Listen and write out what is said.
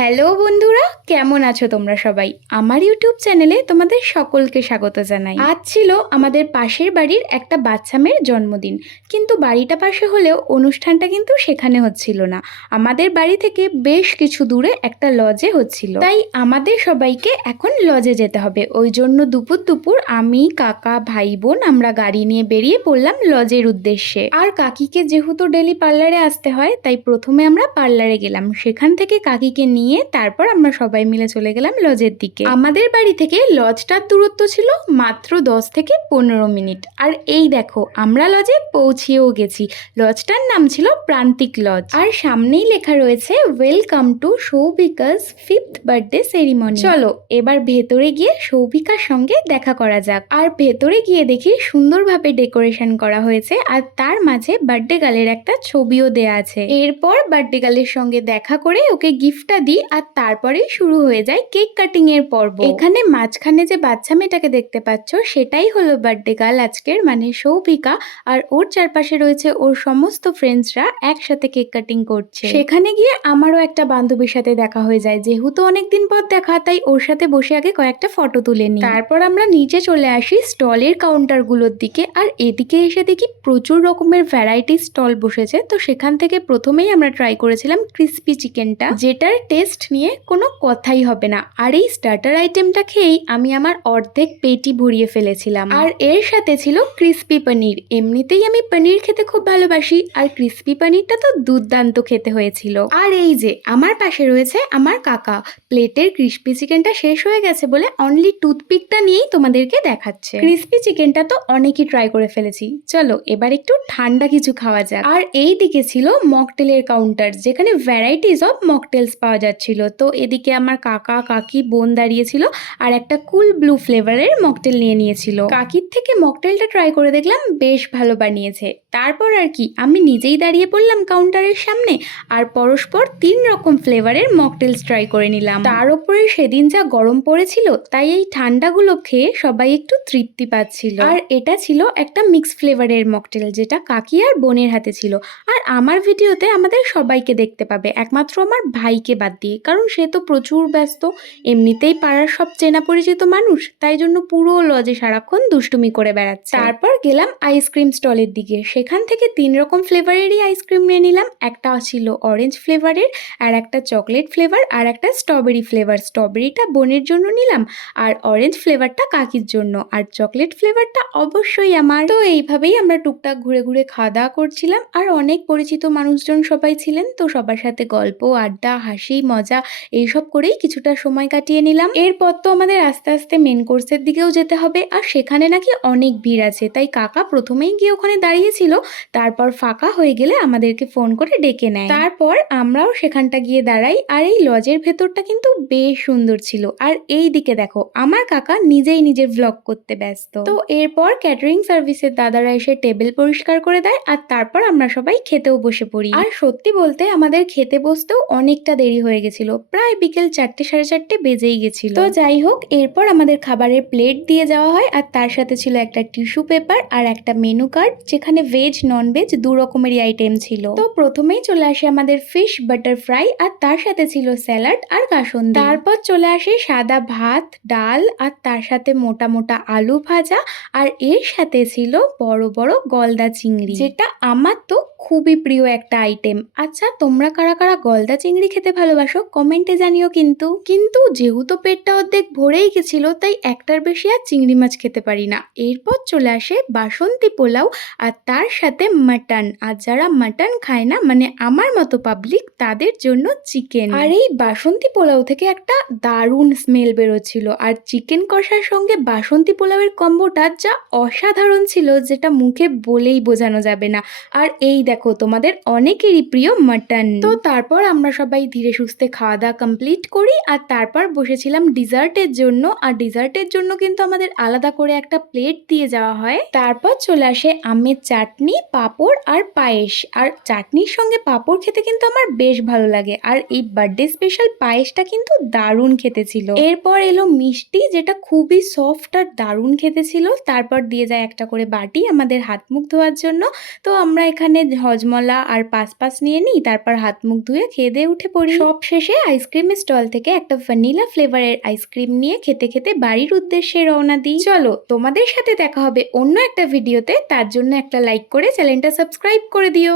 Hello বন্ধুরা, কেমন আছো তোমরা সবাই? আমার ইউটিউব চ্যানেলে তোমাদের সকলকে স্বাগত জানাই। আজ ছিল আমাদের পাশের বাড়ির একটা বাচ্চা মেয়ের জন্মদিন, কিন্তু বাড়িটা পাশে হলেও অনুষ্ঠানটা কিন্তু সেখানে হচ্ছিল না। আমাদের বাড়ি থেকে বেশ কিছু দূরে একটা লজে হচ্ছিল। তাই আমাদের সবাইকে এখন লজে যেতে হবে। ওই জন্য দুপুর দুপুর আমি, কাকা ভাই বোন আমরা গাড়ি নিয়ে বেরিয়ে পড়লাম লজের উদ্দেশ্যে। আর কাকিকে যেহেতু ডেলি পার্লারে আসতে হয়, তাই প্রথমে আমরা পার্লারে গেলাম। সেখান থেকে কাকিকে নিয়ে তারপর আমরা সবাই মিলে চলে গেলাম লজের দিকে। আমাদের বাড়ি থেকে লজটার দূরত্ব ছিল মাত্র দশ থেকে পনেরো মিনিট। আর এই দেখো, আমরা লজে পৌঁছেও গেছি। লজটার নাম ছিল প্রান্তিক লজ। আর সামনেই লেখা রয়েছে welcome to Souvik's fifth birthday ceremony চলো, এবার ভেতরে গিয়ে সৌভিকার সঙ্গে দেখা করা যাক। আর ভেতরে গিয়ে দেখি সুন্দরভাবে ডেকোরেশন করা হয়েছে, আর তার মাঝে বার্থডে গার্লের একটা ছবিও দেয়া আছে। এরপর বার্থডে গার্লের সঙ্গে দেখা করে ওকে গিফটটা দিই আর তারপরেই শুরু হয়ে যায় কেক কাটিং এর পর্ব। এখানে মাঝখানে যে বাচ্চা মেয়েটাকে দেখতে পাচ্ছ, সেটাই হলো বার্থডে গার্ল আজকের মানে সৌভিকা। আর ওর চারপাশে রয়েছে ওর সমস্ত ফ্রেন্ডসরা একসাথে কেক কাটিং করছে। সেখানে গিয়ে আমারও একটা বান্ধবীর সাথে দেখা হয়ে যায়। যেহেতু অনেকদিন পর দেখা, তাই ওর সাথে বসে আগে কয়েকটা ফটো তুলে নিই। তারপর আমরা নিচে চলে আসি স্টলের কাউন্টারগুলোর দিকে। আর এদিকে এসে দেখি প্রচুর রকমের ভ্যারাইটি স্টল বসেছে। তো সেখান থেকে প্রথমেই আমরা ট্রাই করেছিলাম ক্রিস্পি চিকেনটা যেটার টেস্ট নিয়ে কোনো কথাই হবে না। আর এই স্টার্টার আইটেমটা খেয়েই আমি আমার অর্ধেক পেটি ভরিয়ে ফেলেছিলাম। আর এর সাথে ছিল ক্রিস্পি পনির এমনিতেই আমি পনির খেতে খুব ভালোবাসি, আর ক্রিস্পি পনিরটা তো দুর্দান্ত খেতে হয়েছিল। আর এই যে, আমার পাশে রয়েছে আমার কাকা। প্লেটের ক্রিস্পি চিকেনটা শেষ হয়ে গেছে বলে অনলি টুথপিকটা নিয়েই তোমাদেরকে দেখাচ্ছে। ক্রিস্পি চিকেনটা তো অনেকই ট্রাই করে ফেলেছি। চলো, এবার একটু ঠান্ডা কিছু খাওয়া যাক। আর এই দিকে ছিল মকটেলের কাউন্টার যেখানে ভ্যারাইটিস অফ মকটেলস পাওয়া যাচ্ছিল। তো এদিকে আমার কাকা, কাকি, বোন দাঁড়িয়েছিল আর একটা কুল ব্লু ফ্লেভারের মকটেল নিয়ে নিয়েছিল। কাকির থেকে মকটেলটা ট্রাই করে দেখলাম, বেশ ভালো বানিয়েছে। তারপর আর কি, আমি নিজেই দাঁড়িয়ে পড়লাম কাউন্টারের সামনে আর পরস্পর তিন রকম ফ্লেভারের মকটেলস ট্রাই করে নিলাম। তার উপরে সেদিন যা গরম পড়েছিল, তাই এই ঠান্ডাগুলো খেয়ে সবাই একটু তৃপ্তি পাচ্ছিল। আর এটা ছিল একটা মিক্স ফ্লেভারের মকটেল যেটা কাকি আর বোনের হাতে ছিল। আর আমার ভিডিওতে আমাদের সবাইকে দেখতে পাবে, একমাত্র আমার ভাইকে বাদ দিয়ে, কারণ সে তো প্রচুর ব্যস্ত, এমনিতেই পাড়ার সব চেনা পরিচিত মানুষ, তাই জন্য পুরো লজে সারাক্ষণ দুষ্টুমি করে বেড়াচ্ছে। তারপর গেলাম আইসক্রিম স্টলের দিকে সেখান থেকে তিন রকম ফ্লেভারেরই আইসক্রিম নিয়ে নিলাম। একটা ছিল অরেঞ্জ ফ্লেভারের আর একটা চকলেট ফ্লেভার আর একটা স্ট্রবেরি ফ্লেভার স্ট্রবেরিটা বোনের জন্য নিলাম আর অরেঞ্জ ফ্লেভারটা কাকির জন্য। আর চকলেট ফ্লেভারটা অবশ্যই আমার। তো এইভাবেই আমরা টুকটাক ঘুরে ঘুরে খাওয়া দাওয়া করছিলাম। আর অনেক পরিচিত মানুষজন সবাই ছিলেন, তো সবার সাথে গল্প, আড্ডা, হাসি, মজা এইসব করেই কিছুটা সময় কাটিয়ে নিলাম। এরপর তো আমাদের আস্তে আস্তে মেন কোর্সের দিকেও যেতে হবে। আর সেখানে নাকি অনেক ভিড় আছে, তাই কাকা প্রথমেই গিয়ে ওখানে দাঁড়িয়েছিল। তারপর ফাঁকা হয়ে গেলে আমাদেরকে ফোন করে ডেকে নেয়। তারপর আমরাও সেখানটা গিয়ে দাঁড়াই, আর এই লজের ভেতরটা কিন্তু বেশ সুন্দর ছিল। আর এই দিকে দেখো, আমার কাকা নিজেই নিজের ভ্লগ করতে ব্যস্ত। তো এরপর ক্যাটারিং সার্ভিসের দাদারা এসে টেবিল পরিষ্কার করে দেয়, আর তারপর আমরা সবাই খেতেও বসে পড়ি। আর সত্যি বলতে আমাদের খেতে বসতেও অনেকটা দেরি হয়ে গেছিল, প্রায় বিকেল চারটে সাড়ে চারটে বেজেই গেছিল। তো যাই হোক, এরপর আমাদের খাবারের প্লেট দিয়ে যাওয়া হয়, আর তার সাথে ছিল একটা টিস্যু পেপার আর একটা মেনু কার্ড যেখানে ভেজ নন ভেজ দু রকমেরই আইটেম ছিল। তো প্রথমেই চলে আসে আমাদের ফিশ বাটার ফ্রাই আর তার সাথে ছিল স্যালাড আর কাসন তারপর চলে আসে সাদা ভাত, ডাল আর তার সাথে মোটা মোটা আলু ভাজা আর এর সাথে ছিল বড় বড় গলদা চিংড়ি। যেটা আমার তো খুবই প্রিয় একটা আইটেম আচ্ছা তোমরা কারা কারা গলদা চিংড়ি খেতে ভালোবাসো? কমেন্টে জানিও কিন্তু। কিন্তু যেহেতু পেটটা অর্ধেক ভরেই গেছিল, তাই একটার বেশি আর চিংড়ি মাছ খেতে পারি না। এরপর চলে আসে বাসন্তী পোলাও আর তার সাথে মাটন আর যারা মাটন খায় না মানে আমার মতো পাবলিক তাদের জন্য চিকেন আর এই বাসন্তী পোলাও থেকে একটা দারুণ স্মেল বেরোচ্ছিল। আর চিকেন কষার সঙ্গে বাসন্তী পোলাওয়ের কম্বোটা যা অসাধারণ ছিল, যেটা মুখে বলেই বোঝানো যাবে না। আর এই দেখো, তোমাদের অনেকেরই প্রিয় মাটন। তো তারপর আমরা সবাই ধীরে সুস্থে খাওয়া দাওয়া কমপ্লিট করি, আর তারপর বসেছিলাম ডিজার্টের জন্য, আর ডিজার্টের জন্য কিন্তু আমাদের আলাদা করে একটা প্লেট দিয়ে যাওয়া হয়। তারপর চলে আসে আমের চাটনি, পাঁপড় আর পায়েস। আর চাটনির সঙ্গে পাঁপড় খেতে কিন্তু আমার বেশ ভালো লাগে, আর এই বার্থডে স্পেশাল পায়েসটা কিন্তু দারুণ খেতে ছিল। এরপর এলো মিষ্টি, যেটা খুবই সফট আর দারুণ খেতে ছিল। তারপর দিয়ে যায় একটা করে বাটি আমাদের হাত মুখ ধোয়ার জন্য। তো আমরা এখানে হজমলা আর পাস পাস নিয়ে নিই, তারপর হাত মুখ ধুয়ে খেয়ে দিয়ে উঠে পড়ি। সব শেষে আইসক্রিমের স্টল থেকে একটা ভ্যানিলা ফ্লেভারের আইসক্রিম নিয়ে খেতে খেতে বাড়ির উদ্দেশ্যে রওনা দিই। চলো, তোমাদের সাথে দেখা হবে অন্য একটা ভিডিওতে, তার জন্য একটা লাইক করে চ্যানেলটা সাবস্ক্রাইব করে দিও।